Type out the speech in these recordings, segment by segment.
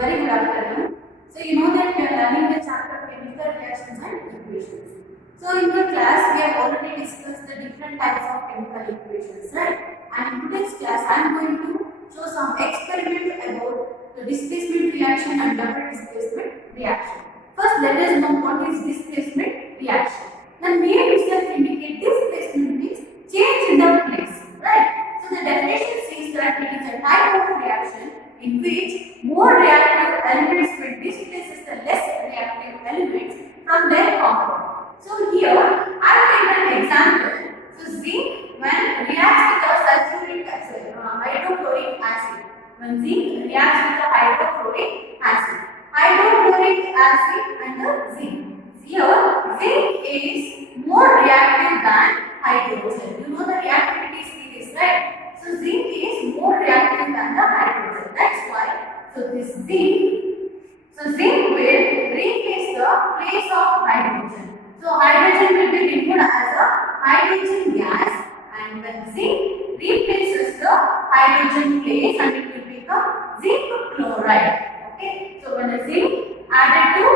Very good afternoon. So you know that we are learning the chapter chemical reactions and equations. So in your class we have already discussed the different types of chemical equations, right? And in today's class I am going to show some experiment about the displacement reaction and double displacement reaction. First let us know what is displacement reaction. The name itself indicates displacement means change in the place, right? So the definition says that it is a type of reaction in which more reactive elements will displace the less reactive elements from their compound. So here I will take an example. So zinc when reacts with a sulfuric acid, hydrochloric acid. When zinc reacts with a hydrochloric acid. Hydrochloric acid and the zinc. Here zinc is more reactive than hydrogen. You know the reactivity is this, right? So zinc is more reactive than the hydrogen. That's why. So this zinc will replace the place of hydrogen. So hydrogen will be removed as a hydrogen gas, and when zinc replaces the hydrogen place, and it will become zinc chloride. Okay. So when the zinc added to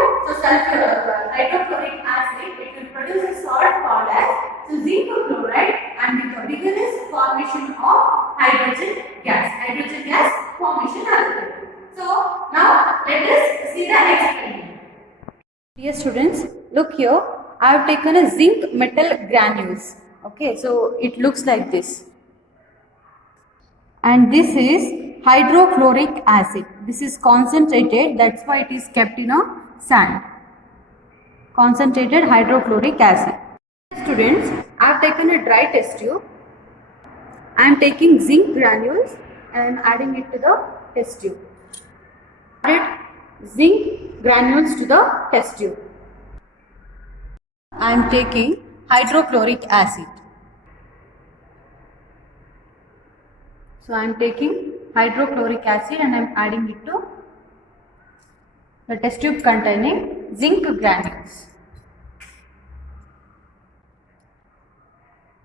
hydrochloric acid, it will produce a salt called as zinc chloride, and with the vigorous formation of hydrogen gas. Hydrogen gas formation happens. So now let us see the experiment. Dear students, look here. I have taken a zinc metal granules. Okay, so it looks like this. And this is hydrochloric acid. This is concentrated, that's why it is kept in a sand. Concentrated hydrochloric acid. Students, I have taken a dry test tube. I am taking zinc granules and adding it to the test tube. Added zinc granules to the test tube. I am taking hydrochloric acid. So I am taking hydrochloric acid and I am adding it to the test tube containing zinc granules.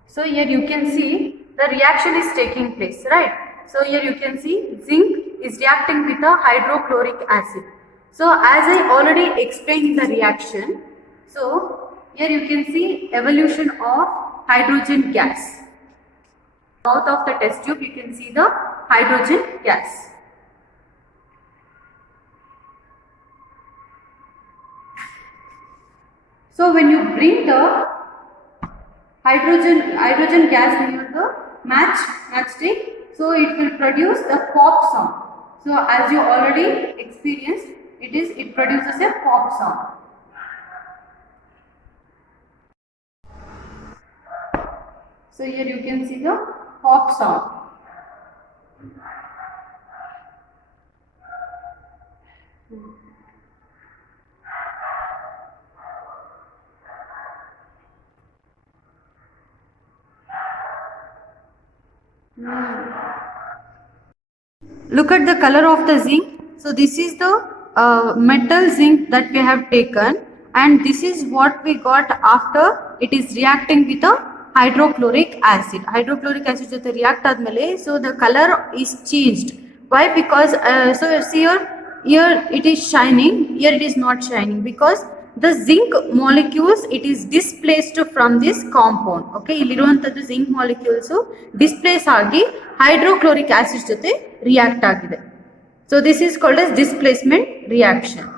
So here you can see the reaction is taking place, right? So here you can see zinc is reacting with a hydrochloric acid. So as I already explained in the reaction, so here you can see evolution of hydrogen gas. Mouth of the test tube you can see the hydrogen gas. So when you bring the hydrogen gas near the matchstick, so it will produce the pop sound. So as you already experienced, it produces a pop sound. So here you can see the pop sound. Look at the color of the zinc. So this is the metal zinc that we have taken, and this is what we got after it is reacting with a hydrochloric acid. Hydrochloric acid jothe react admele, so the color is changed. Why? Because so see here it is shining, here it is not shining, because the zinc molecules it is displaced from this compound. Okay, illiruvanthadu zinc molecules displace agi hydrochloric acid jothe react agide. So this is called as displacement reaction.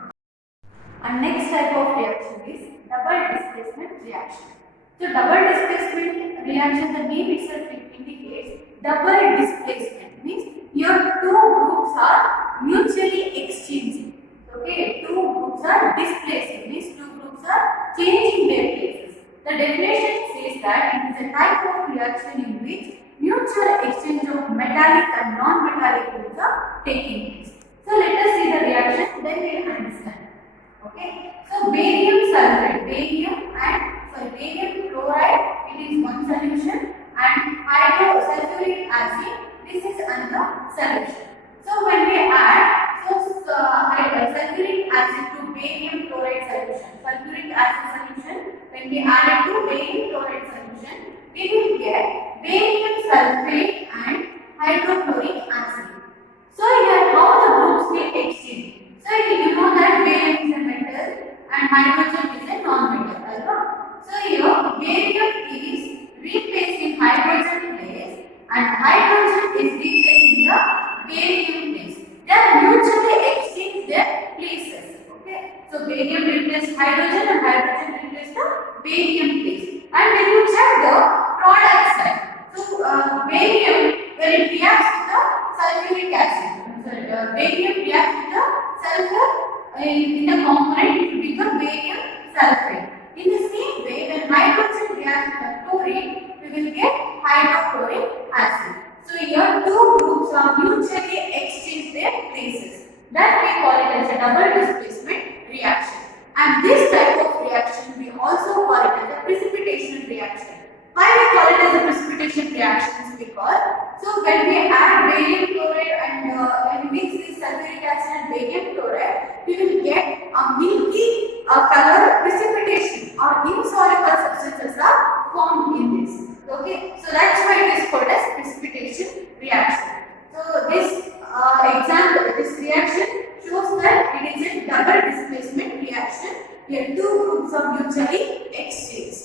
And next type of reaction is double displacement reaction. So double displacement reaction, the name itself indicates double displacement, means your two groups are mutually exchanging. Okay, two groups are displacing, means two groups are changing their places. The definition says that it is a type of reaction in which mutual exchange of metallic and non-metallic groups are taking place. So let us see the reaction, then we will understand. Okay, so barium sulfate, barium chloride, it is one solution, and sulfuric acid, this is another solution. So when we add sulfuric acid to barium chloride solution, when we add it to barium chloride solution, we will get barium sulfate and hydrochloric acid. So here how the groups will exchange. hydrogen is a non-metal, alright? So here barium is replaced in hydrogen place and hydrogen is replaced in the barium place. They are mutually exchange their places. Okay, so barium replaces hydrogen and hydrogen replaces the barium place. And when you check the product side, so barium, when it reacts with the sulfuric acid, barium reacts with the sulfur in the component, it will become barium sulfate. In the same way, when hydrogen reacts with the chlorine, we will get hydrochloric acid. So here two groups are mutually exchange their places. That we call it as a double displacement reaction. And this type of reaction we also call it as a precipitation reaction. Why we call it as a precipitation reaction? Because so when we add barium chloride and when we mix this sulfuric acid and barium chloride, we will get a milky color precipitation or insoluble substances are formed in this. Okay, so that's why it is called as precipitation reaction. So this example, this reaction shows that it is a double displacement reaction. Here two groups are mutually exchanged.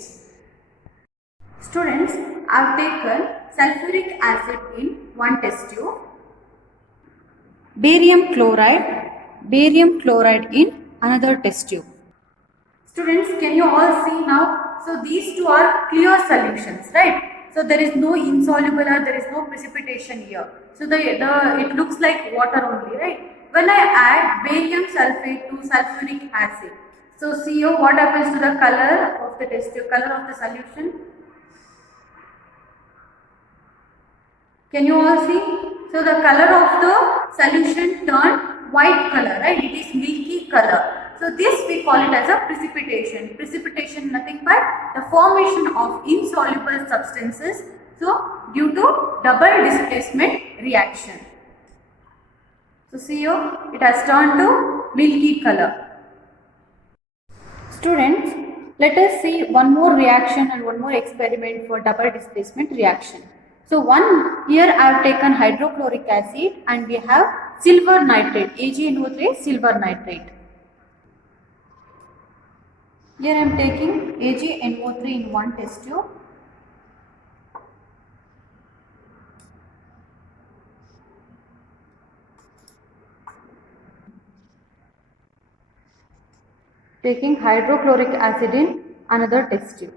Students, I have taken sulfuric acid in one test tube, barium chloride in another test tube. Students, can you all see now? So these two are clear solutions, right? So there is no insoluble or there is no precipitation here. So it looks like water only, right? When I add barium sulfate to sulfuric acid, so see here what happens to the color of the test tube, color of the solution. Can you all see? So the color of the solution turned white color, right? It is milky color. So this we call it as a precipitation. Precipitation nothing but the formation of insoluble substances. So due to double displacement reaction. So see here it has turned to milky color. Students, let us see one more reaction and one more experiment for double displacement reaction. So here I have taken hydrochloric acid and we have silver nitrate, AgNO3 silver nitrate. Here I am taking AgNO3 in one test tube. Taking hydrochloric acid in another test tube.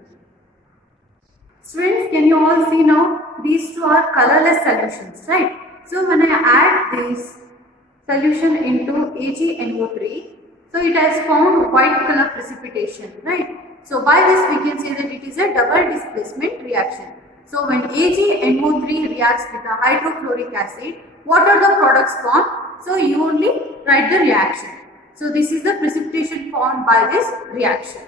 Students, can you all see now? These two are colorless solutions, right? So when I add this solution into AgNO3, so it has found white color precipitation, right? So by this we can say that it is a double displacement reaction. So when AgNO3 reacts with a hydrochloric acid, what are the products formed? So you only write the reaction. So this is the precipitation formed by this reaction.